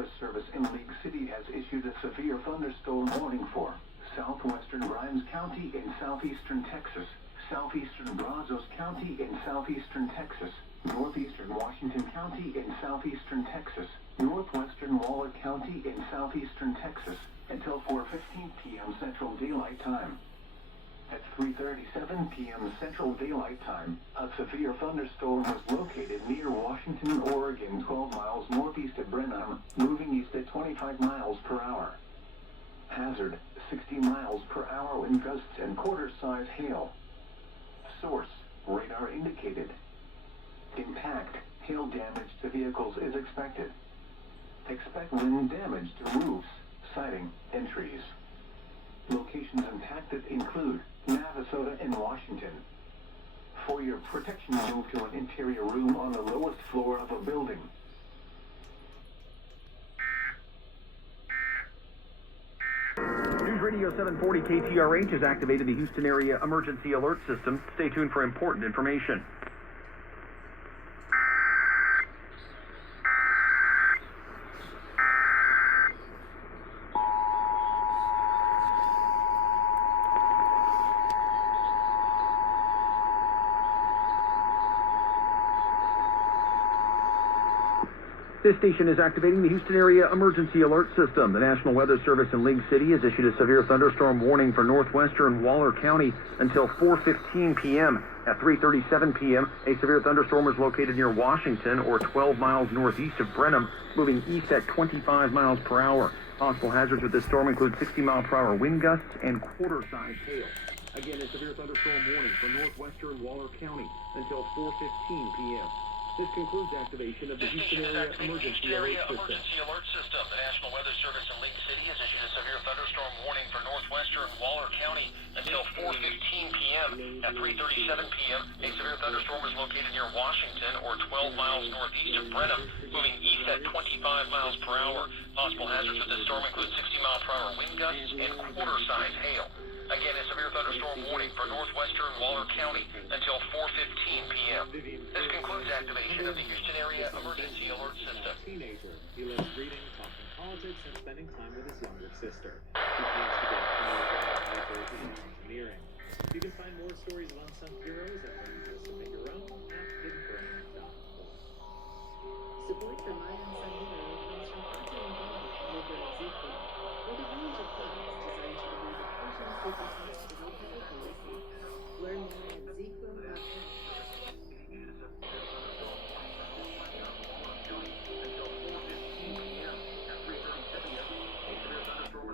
Weather Service in League City has issued a severe thunderstorm warning for southwestern Grimes County in southeastern Texas, southeastern Brazos County in southeastern Texas, northeastern Washington County in southeastern Texas, northwestern Waller County in southeastern Texas, until 4:15 p.m. Central Daylight Time. At 3:37 p.m. Central Daylight Time, a severe thunderstorm was located near Washington, Oregon, 12 miles northeast of Brenham, moving east at 25 miles per hour. Hazard, 60 miles per hour wind gusts and quarter-size hail. Source, radar indicated. Impact, hail damage to vehicles is expected. Expect wind damage to roofs, siding, and trees. Locations impacted include Navasota and Washington. For your protection, move to an interior room on the lowest floor of a building. News Radio 740 KTRH has activated the Houston Area Emergency Alert System. Stay tuned for important information. This station is activating the Houston Area Emergency Alert System. The National Weather Service in League City has issued a severe thunderstorm warning for northwestern Waller County until 4:15 p.m. At 3:37 p.m., a severe thunderstorm was located near Washington, or 12 miles northeast of Brenham, moving east at 25 miles per hour. Possible hazards with this storm include 60-mile-per-hour wind gusts and quarter-size hail. Again, a severe thunderstorm warning for northwestern Waller County until 4:15 p.m. This concludes activation of the Houston Area Emergency Alert System. The National Weather Service in League City has issued a severe thunderstorm warning for northwestern Waller County until 4:15 p.m. At 3:37 p.m., a severe thunderstorm was located near Washington, or 12 miles northeast of Brenham, moving east at 25 miles per hour. Possible hazards with this storm include 60-mile-per-hour wind gusts and quarter-size hail. Again, a severe thunderstorm warning for northwestern Waller County until 4:15 p.m. This concludes activation of the Houston Area Emergency Alert System. Teenager, he loves reading, talking politics, and spending time with his younger sister. He plans to get a career in engineering. You can find more stories of unsung heroes and learn how to submit your own at hiddenbrain.org. Support for My Unsung Hero comes from KTRH over in Ezekiel, where the village of KUHT is designed to remove the personal circumstances of local policy. Learn more at ezekiel.com.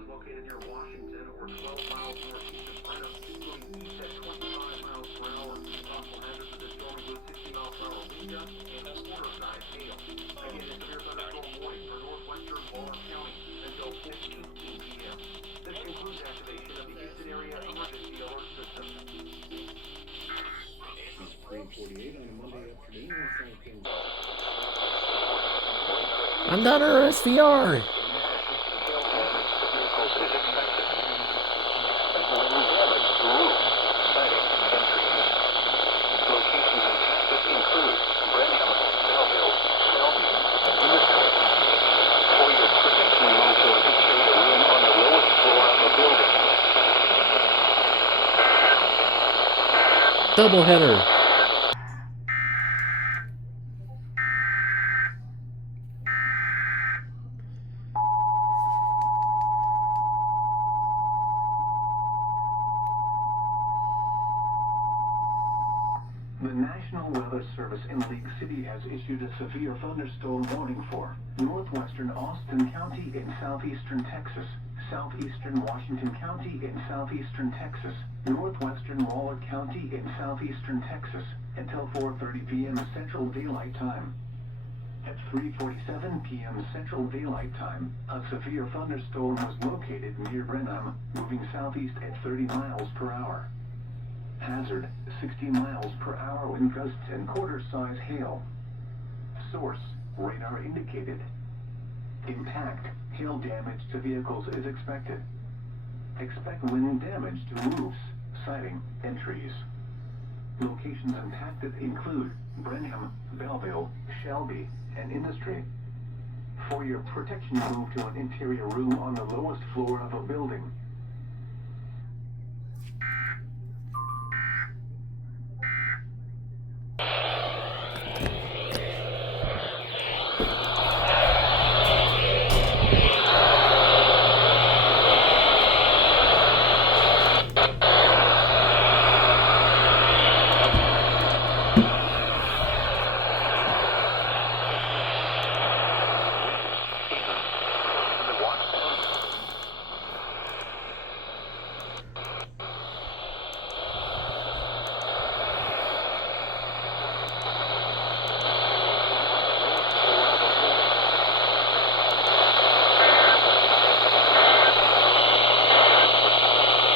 Located near Washington, or 12 miles northeast of Brenham, moving east at 25 miles per hour. Possible hazards of this storm include 60-mile-per-hour wind gusts and quarter-size hail. Again, a severe thunderstorm warning for northwestern Waller County until 4:15 p.m. This concludes activation of the Houston Area Emergency Alert System. It's 3:48 on a Monday afternoon. I'm not our SVR. Doubleheader. The National Weather Service in League City has issued a severe thunderstorm warning for northwestern Austin County in southeastern Texas, southeastern Washington County in southeastern Texas, northwestern Waller County in southeastern Texas, until 4:30 p.m. Central Daylight Time. At 3:47 p.m. Central Daylight Time, a severe thunderstorm was located near Brenham, moving southeast at 30 miles per hour. Hazard, 60 miles per hour wind gusts and quarter-size hail. Source, radar indicated. Impact, hail damage to vehicles is expected. Expect wind damage to roofs, siding, and trees. Locations impacted include Brenham, Belleville, Shelby, and Industry. For your protection, move to an interior room on the lowest floor of a building.